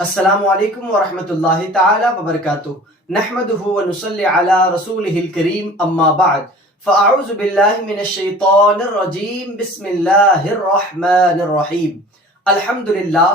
السلام علیکم ورحمۃ اللہ تعالی وبرکاتہ نحمده ونصلی علی رسوله الکریم اما بعد فاعوذ باللہ من الشیطان الرجیم بسم اللہ الرحمن الرحیم۔ الحمدللہ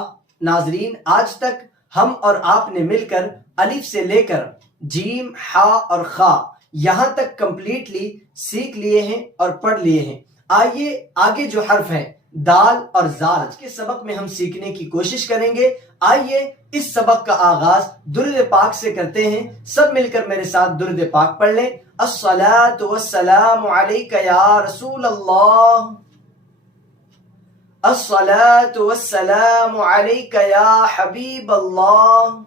ناظرین، آج تک ہم اور آپ نے مل کر الف سے لے کر جیم، حا اور خا یہاں تک کمپلیٹلی سیکھ لیے ہیں اور پڑھ لیے ہیں۔ آئیے آگے جو حرف ہیں دال اور زال کے سبق میں ہم سیکھنے کی کوشش کریں گے۔ آئیے اس سبق کا آغاز درود پاک سے کرتے ہیں۔ سب مل کر میرے ساتھ درود پاک پڑھ لیں۔ الصلاۃ والسلام علیک یا رسول اللہ، الصلاۃ والسلام علیک یا حبیب اللہ،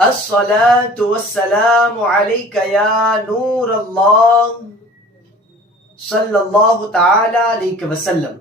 الصلاۃ والسلام علیک یا نور اللہ صلی اللہ تعالی علیہ وسلم۔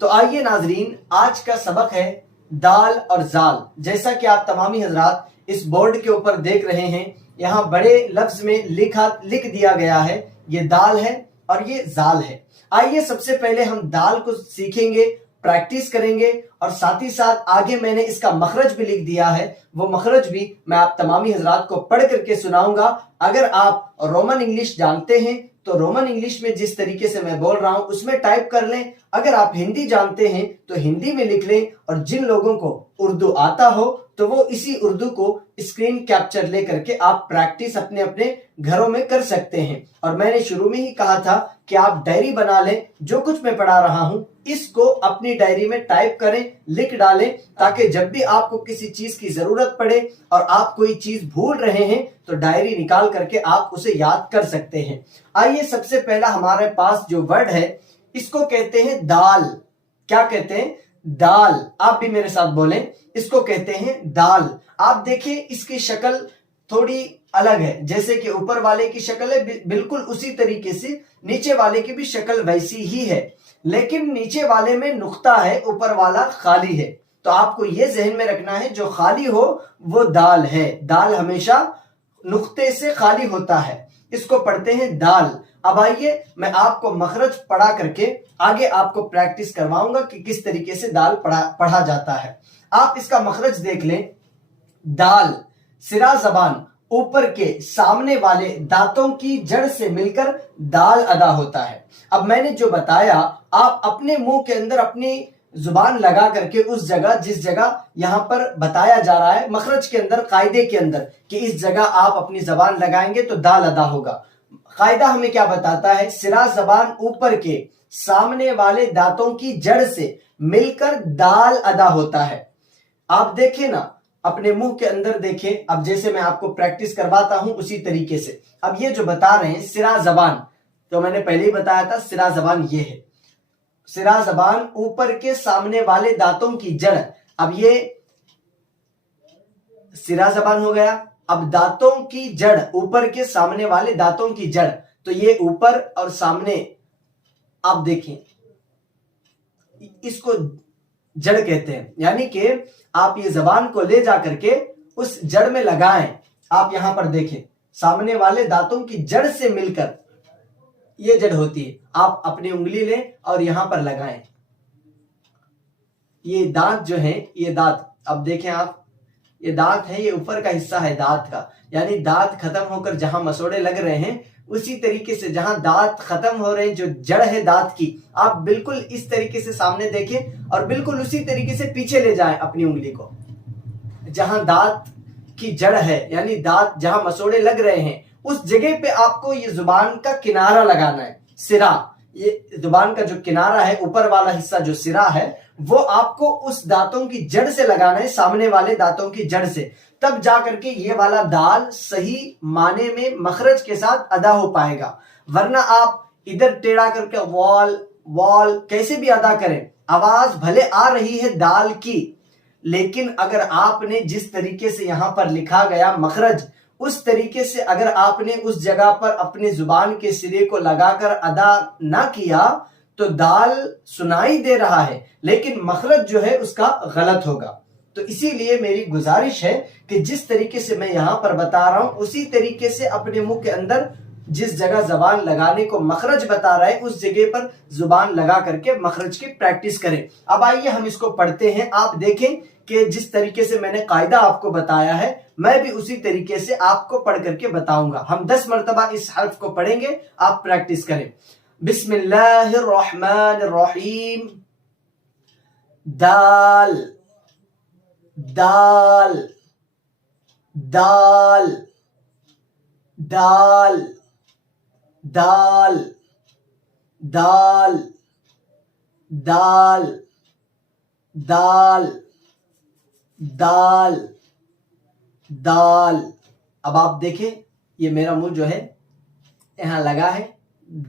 تو آئیے ناظرین، آج کا سبق ہے دال اور زال۔ جیسا کہ آپ تمامی حضرات اس بورڈ کے اوپر دیکھ رہے ہیں، یہاں بڑے لفظ میں لکھ دیا گیا ہے، یہ دال ہے اور یہ زال ہے۔ آئیے سب سے پہلے ہم دال کو سیکھیں گے، پریکٹس کریں گے، اور ساتھ ہی ساتھ آگے میں نے اس کا مخرج بھی لکھ دیا ہے، وہ مخرج بھی میں آپ تمامی حضرات کو پڑھ کر کے سناؤں گا۔ اگر آپ رومن انگلش جانتے ہیں تو رومن انگلش میں جس طریقے سے میں بول رہا ہوں اس میں ٹائپ کر لیں، اگر آپ ہندی جانتے ہیں تو ہندی میں لکھ لیں، اور جن لوگوں کو اردو آتا ہو تو وہ اسی اردو کو اسکرین کیپچر لے کر کے آپ پریکٹس اپنے اپنے گھروں میں کر سکتے ہیں۔ اور میں نے شروع میں ہی کہا تھا کہ آپ ڈائری بنا لیں، جو کچھ میں پڑھا رہا ہوں اس کو اپنی ڈائری میں ٹائپ کریں، لکھ ڈالیں، تاکہ جب بھی آپ کو کسی چیز کی ضرورت پڑے اور آپ کوئی چیز بھول رہے ہیں تو ڈائری نکال کر کے آپ اسے یاد کر سکتے ہیں۔ آئیے سب سے پہلا ہمارے پاس جو ورڈ ہے اس کو کہتے ہیں دال۔ کیا کہتے ہیں؟ دال۔ آپ بھی میرے ساتھ بولیں، اس کو کہتے ہیں دال۔ آپ دیکھیں اس کی شکل تھوڑی الگ ہے، جیسے کہ اوپر والے کی شکل ہے بالکل اسی طریقے سے نیچے والے کی بھی شکل ویسی ہی ہے، لیکن نیچے والے میں نقطہ ہے، اوپر والا خالی ہے۔ تو آپ کو یہ ذہن میں رکھنا ہے جو خالی ہو وہ دال ہے۔ دال ہمیشہ نقطے سے خالی ہوتا ہے، اس کو پڑھتے ہیں دال۔ اب آئیے میں آپ کو مخرج پڑھا کر کے آگے آپ کو پریکٹس کرواؤں گا کہ کس طریقے سے دال پڑھا جاتا ہے۔ آپ اس کا مخرج دیکھ لیں۔ دال سرا زبان اوپر کے سامنے والے دانتوں کی جڑ سے مل کر دال ادا ہوتا ہے۔ اب میں نے جو بتایا، آپ اپنے منہ کے اندر اپنی زبان لگا کر کے اس جگہ جس جگہ یہاں پر بتایا جا رہا ہے مخرج کے اندر، قاعدے کے اندر، کہ اس جگہ آپ اپنی زبان لگائیں گے تو دال ادا ہوگا۔ قاعدہ ہمیں کیا بتاتا ہے؟ سرا زبان اوپر کے سامنے والے دانتوں کی جڑ سے مل کر دال ادا ہوتا ہے۔ آپ دیکھیں نا، اپنے منہ کے اندر دیکھیں، اب جیسے میں آپ کو پریکٹس کرواتا ہوں اسی طریقے سے۔ اب یہ جو بتا رہے ہیں سرا زبان، تو میں نے پہلے ہی بتایا تھا سرا زبان یہ ہے، سرا زبان اوپر کے سامنے والے دانتوں کی جڑ۔ اب یہ سرا زبان ہو گیا، اب دانتوں کی جڑ، اوپر کے سامنے والے دانتوں کی جڑ، تو یہ اوپر اور سامنے آپ دیکھیں، اس کو جڑ کہتے ہیں، یعنی کہ آپ یہ زبان کو لے جا کر کے اس جڑ میں لگائیں۔ آپ یہاں پر دیکھیں، سامنے والے دانتوں کی جڑ سے مل کر یہ جڑ ہوتی ہے، آپ اپنی انگلی لیں اور یہاں پر لگائیں۔ یہ دانت جو ہیں، یہ دانت اب دیکھیں آپ، یہ دانت ہے، یہ اوپر کا حصہ ہے دانت کا، یعنی دانت ختم ہو کر جہاں مسوڑے لگ رہے ہیں اسی طریقے سے جہاں دانت ختم ہو رہے ہیں، جو جڑ ہے دانت کی، آپ بالکل اس طریقے سے سامنے دیکھیں اور بالکل اسی طریقے سے پیچھے لے جائیں اپنی انگلی کو، جہاں دانت کی جڑ ہے، یعنی دانت جہاں مسوڑے لگ رہے ہیں اس جگہ پہ آپ کو یہ زبان کا کنارہ لگانا ہے، سرا۔ یہ زبان کا جو کنارہ ہے، اوپر والا حصہ جو سرا ہے، وہ آپ کو اس دانتوں کی جڑ سے لگانا ہے، سامنے والے دانتوں کی جڑ سے، تب جا کر کے یہ والا دال صحیح معنی میں مخرج کے ساتھ ادا ہو پائے گا۔ ورنہ آپ ادھر ٹیڑھا کر کے وال وال کیسے بھی ادا کریں، آواز بھلے آ رہی ہے دال کی، لیکن اگر آپ نے جس طریقے سے یہاں پر لکھا گیا مخرج، اس طریقے سے اگر آپ نے اس جگہ پر اپنے زبان کے سرے کو لگا کر ادا نہ کیا تو دال سنائی دے رہا ہے لیکن مخرج جو ہے اس کا غلط ہوگا۔ تو اسی لیے میری گزارش ہے کہ جس طریقے سے میں یہاں پر بتا رہا ہوں اسی طریقے سے اپنے منہ کے اندر جس جگہ زبان لگانے کو مخرج بتا رہا ہے اس جگہ پر زبان لگا کر کے مخرج کی پریکٹس کریں۔ اب آئیے ہم اس کو پڑھتے ہیں۔ آپ دیکھیں کہ جس طریقے سے میں نے قاعدہ آپ کو بتایا ہے میں بھی اسی طریقے سے آپ کو پڑھ کر کے بتاؤں گا۔ ہم 10 مرتبہ اس حرف کو پڑھیں گے، آپ پریکٹس کریں۔ بسم اللہ الرحمن الرحیم، دال دال دال دال دال دال دال دال دال دال۔ اب آپ دیکھیں یہ میرا منہ جو ہے یہاں لگا ہے،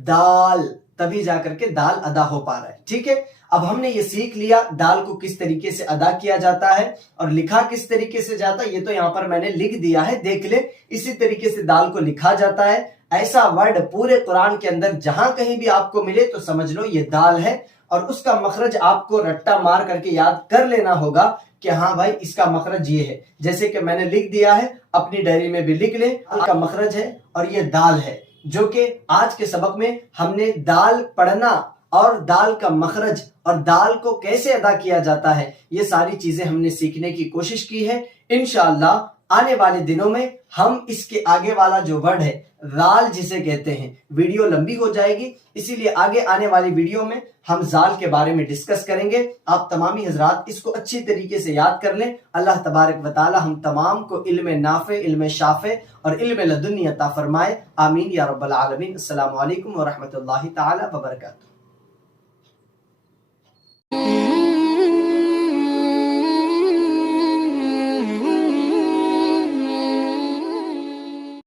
دال، تبھی جا کر کے دال ادا ہو پا رہا ہے، ٹھیک ہے۔ اب ہم نے یہ سیکھ لیا دال کو کس طریقے سے ادا کیا جاتا ہے اور لکھا کس طریقے سے جاتا ہے۔ یہ تو یہاں پر میں نے لکھ دیا ہے، دیکھ لیں، اسی طریقے سے دال کو لکھا جاتا ہے۔ ایسا ورڈ پورے قرآن کے اندر جہاں کہیں بھی آپ کو ملے تو سمجھ لو یہ دال ہے، اور اس کا مخرج آپ کو رٹا مار کر کے یاد کر لینا ہوگا کہ ہاں بھائی اس کا مخرج یہ ہے۔ جیسے کہ میں نے لکھ دیا ہے، اپنی ڈائری میں بھی لکھ لیں، دال کا مخرج ہے اور یہ دال ہے، جو کہ آج کے سبق میں ہم نے دال پڑھنا اور دال کا مخرج اور دال کو کیسے ادا کیا جاتا ہے یہ ساری چیزیں ہم نے سیکھنے کی کوشش کی ہے۔ انشاءاللہ آنے والے دنوں میں ہم اس کے آگے والا جو ورڈ ہے رال جسے کہتے ہیں، ویڈیو لمبی ہو جائے گی، اسی لیے آگے آنے والی ویڈیو میں ہم زال کے بارے میں ڈسکس کریں گے۔ آپ تمامی حضرات اس کو اچھی طریقے سے یاد کر لیں۔ اللہ تبارک و تعالی ہم تمام کو علم نافع، علم شافع اور علم لدنی عطا فرمائے، آمین یا رب العالمین۔ السلام علیکم ورحمۃ اللہ تعالی وبرکاتہ۔